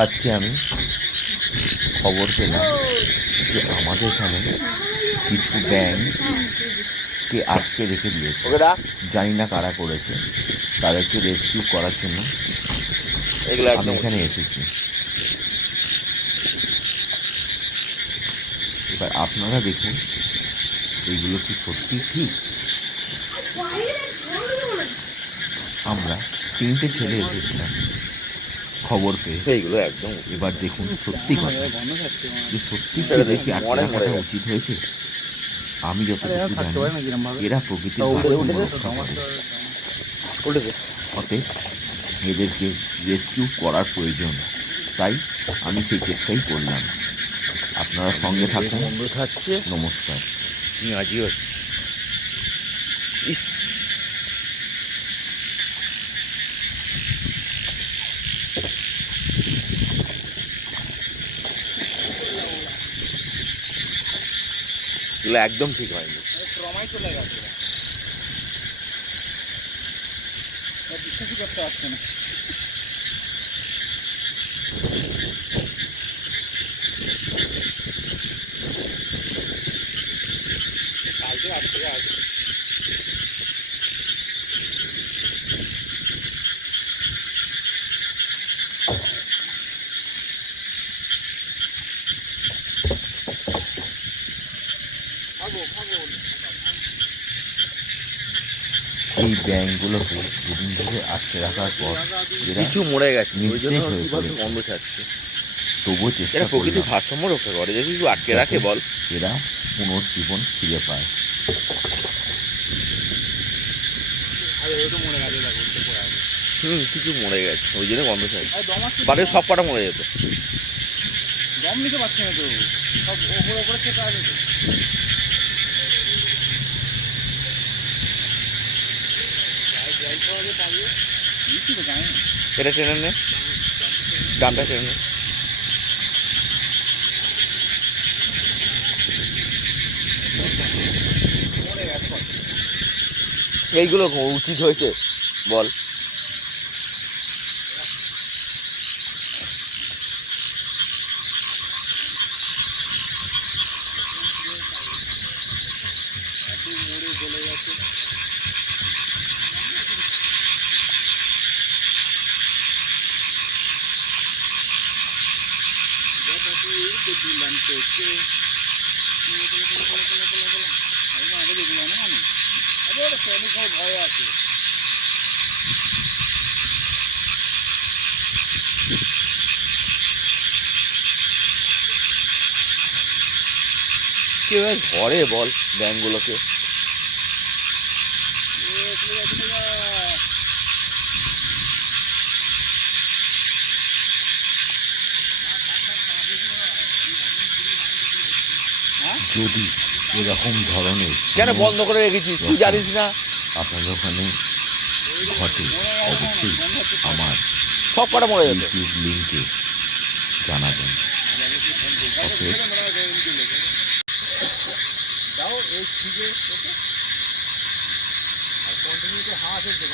আজকে আমি খবর পেলাম যে আমাদের এখানে কিছু ব্যাঙকে আটকে রেখে দিয়েছে। জানি না কারা করেছে, তাদেরকে রেস্কিউ করার জন্য আমি এখানে এসেছি। এবার আপনারা দেখুন এইগুলো কি সত্যি ঠিক। আমরা 3টে ছেলে এসেছিলাম খবর পেয়ে, এইগুলো একদম। এবার দেখুন সত্যি কথা যে সত্যি দেখি আটকে রাখাটা উচিত হয়েছে। আমি যতটুকু জানি এরা প্রকৃতির ভারসাম্য রক্ষা করে, অতএব এদেরকে রেস্কিউ করার প্রয়োজন, তাই আমি সেই চেষ্টাই করলাম। আপনারা সঙ্গে থাকুন। নমস্কার। আজই হচ্ছে ইস, এগুলো একদম ঠিক হয়নি। চলে গেছে, বিশ্বাসই করতে পারছে না। কালকে আজকে আসবে। এই ব্যাঙগুলোকে দুদিন ধরে আটকে রাখার পর কিছু মরে গেছে, নিস্তেজ হয়ে পড়েছে। তবুও চেষ্টা প্রকৃতির ভারসাম্য রক্ষা করে, যদি কেউ আটকে রাখে বল এরা পুনর্জীবন ফিরে পায়। কিছু মরে গেছে, ওই জন্য গন্ধ ছাড়ছে। বাড়ির সব কটা মরে যেত, দম নিতে পারছে না তো, সব ওপরে ওপরে চেপে আছে তো। এটা ট্রেনে নে, ডানটা ট্রেনে নে। এইগুলো উচিত হয়েছে বল? ভয় আছে। কেউ ধরে বল ব্যাঙগুলোকে? যদি এরকম ধরনের কেন বন্ধ করে রেখেছিস তুই জানিস না? আপনাদের ওখানে ঘটে অবশ্যই আমার সব কটা মরে যাবে ইউটিউব লিঙ্কে জানাবেন। দাও এই ছিজে আর কন্টিনিউ তো হাওয়া চলছে,